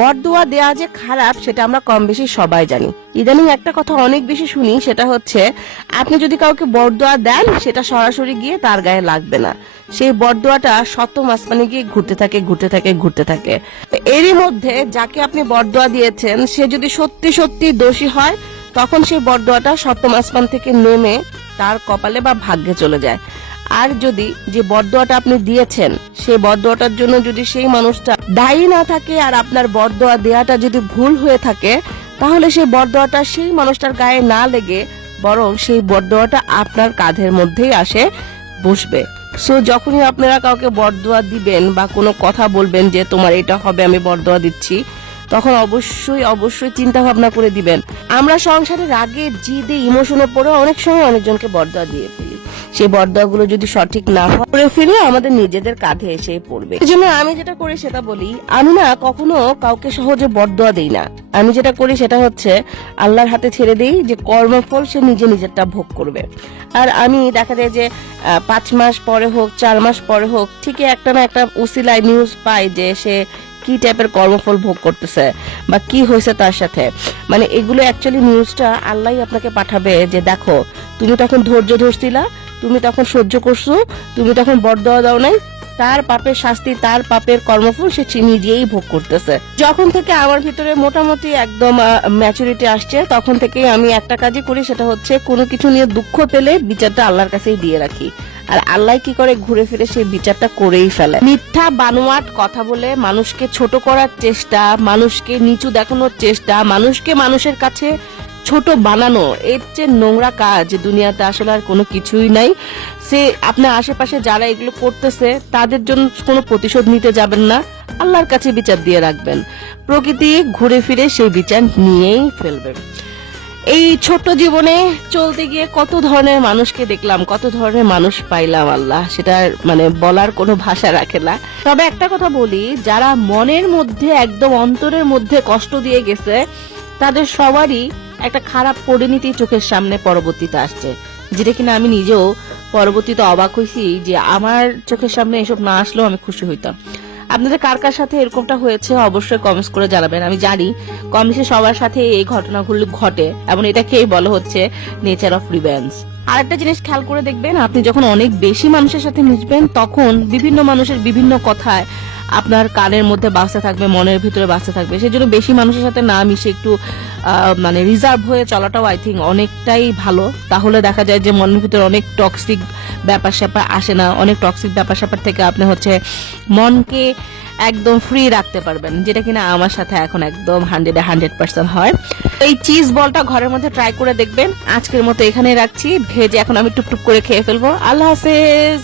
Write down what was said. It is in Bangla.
বরদোয়া দেয়া যে খারাপ সেটা আমরা কম বেশি সবাই জানি। ইদানিং একটা কথা অনেক বেশি শুনি, সেটা হচ্ছে আপনি যদি কাউকে বরদোয়া দেন সেটা সরাসরি গিয়ে তার গায়ে লাগবে না, সেই বরদোয়াটা সপ্তম আসমানে গিয়ে ঘুরতে থাকে ঘুরতে থাকে ঘুরতে থাকে। এরই মধ্যে যাকে আপনি বরদোয়া দিয়েছেন সে যদি সত্যি সত্যি দোষী হয়, তখন সেই বরদোয়াটা সপ্তম আসমান থেকে নেমে তার কপালে বা ভাগ্যে চলে যায়। আর যদি যে বরদোয়াটা আপনি দিয়েছেন সেই বরদোয়াটার জন্য যদি সেই মানুষটা দায়ী না থাকে আর আপনার বরদোয়া দেয়াটা যদি ভুল হয়ে থাকে, তাহলে সেই বরদোয়াটা সেই মানুষটার গায়ে না লেগে বরং সেই বরদোয়াটা আপনার কাঁধের মধ্যেই আসে বসবে। সো যখনই আপনারা কাউকে বরদোয়া দিবেন বা কোনো কথা বলবেন যে তোমার এটা হবে আমি বরদোয়া দিচ্ছি, তখন অবশ্যই অবশ্যই চিন্তা ভাবনা করে দিবেন। আমরা সংসারে রাগে জিদে ইমোশনে পড়ে অনেক সময় অনেকজনকে বরদোয়া দিয়ে ফেলি, সেই বরদোয়াগুলো যদি সঠিক না হয় করে ফিরে আমাদের নিজেদের কাঁধে এসে পড়বে। এই জন্য আমি যেটা করি সেটা বলি, আমি না কখনো কাউকে সহজে বরদোয়া দেই না। আমি যেটা করি সেটা হচ্ছে আল্লাহর হাতে ছেড়ে দেই যে কর্মফল সে নিজে নিজেরটা ভোগ করবে। আর আমি দেখা যায় যে 5 মাস পরে হোক 4 মাস পরে হোক ঠিকই একটা না একটা উসিলায় নিউজ পাই যে সে কি টাইপের কর্মফল ভোগ করতেছে বা কি হয়েছে তার সাথে। মানে এগুলো অ্যাকচুয়ালি নিউজটা আল্লাহই আপনাকে পাঠাবে যে দেখো তুমি তখন ধৈর্য ধরছিলা, তুমি তখন সহ্য করছো, তুমি তখন বরদোয়া দাও নাই, তার পাপের শাস্তি তার পাপের কর্মফল সে নিজেই ভোগ করতেছে। যখন থেকে আমার ভিতরে মোটামুটি একদম ম্যাচুরিটি আসছে তখন থেকেই আমি একটা কাজই করি, সেটা হচ্ছে কোনো কিছু নিয়ে দুঃখ পেলে বিচারটা আল্লাহর কাছেই দিয়ে রাখি। আর আল্লাহ কি করে ঘুরে ফিরে সেই বিচারটা করেই ফেলে। মিথ্যা বানোয়াট কথা বলে মানুষকে ছোট করার চেষ্টা, মানুষকে নিচু দেখানোর চেষ্টা, মানুষকে মানুষের কাছে ছোট বানানো, এর চেয়ে নোংরা কাজ দুনিয়াতে আসলে আর কোনো কিছুই নাই। সে আপনার আশেপাশে যারা এগুলো করতেছে তাদের জন্য কোনো প্রতিশোধ নিতে যাবেন না, আল্লাহর কাছে বিচার দিয়ে রাখবেন। প্রকৃতি ঘুরে ফিরে সেই বিচার নিয়েই ফেলবে। এই ছোট্ট জীবনে চলতে গিয়ে কত ধরনের মানুষকে দেখলাম, কত ধরনের মানুষ পাইলাম, আল্লাহ সেটার মানে বলার কোনো ভাষা রাখে না। তবে একটা কথা বলি, যারা মনের মধ্যে একদম অন্তরের মধ্যে কষ্ট দিয়ে গেছে তাদের সবারই একটা খারাপ পরিণতি চোখের সামনে পরবর্তীতে আসছে, যেটা কিনা আমি নিজেও পরবর্তীতে অবাক হয়েছি যে আমার চোখের সামনে এসব না আসলেও আমি খুশি হইতাম। আপনাদের কার কার সাথে এরকমটা হয়েছে অবশ্যই কমেন্টস করে জানাবেন। আমি জানি কম বেশি সবার সাথে এই ঘটনাগুলো ঘটে, এবং এটাকেই বলা হচ্ছে নেচার অফ রিভেঞ্জ। আরেকটা জিনিস খেয়াল করে দেখবেন, আপনি যখন অনেক বেশি মানুষের সাথে মিশবেন তখন বিভিন্ন মানুষের বিভিন্ন কথায় আপনার কানের মধ্যে বাসতে থাকবে, মনের ভিতরে বাসতে থাকবে। সেই জন্য বেশি মানুষের সাথে না মিশে একটু মানে রিজার্ভ হয়ে চলাটাও আই থিঙ্ক অনেকটাই ভালো। তাহলে দেখা যায় যে মনের ভিতরে অনেক টক্সিক ব্যাপার স্যাপার আসে না, অনেক টক্সিক ব্যাপার স্যাপার থেকে আপনি হচ্ছে মনকে একদম ফ্রি রাখতে পারবেন, যেটা কিনা আমার সাথে এখন একদম 100% হয়। এই চিজ বলটা ঘরের মধ্যে ট্রাই করে দেখবেন। আজকের মতো এখানে রাখছি, ভেজে এখন আমি টুকটুক করে খেয়ে ফেলবো। আল্লাহ হাফেজ।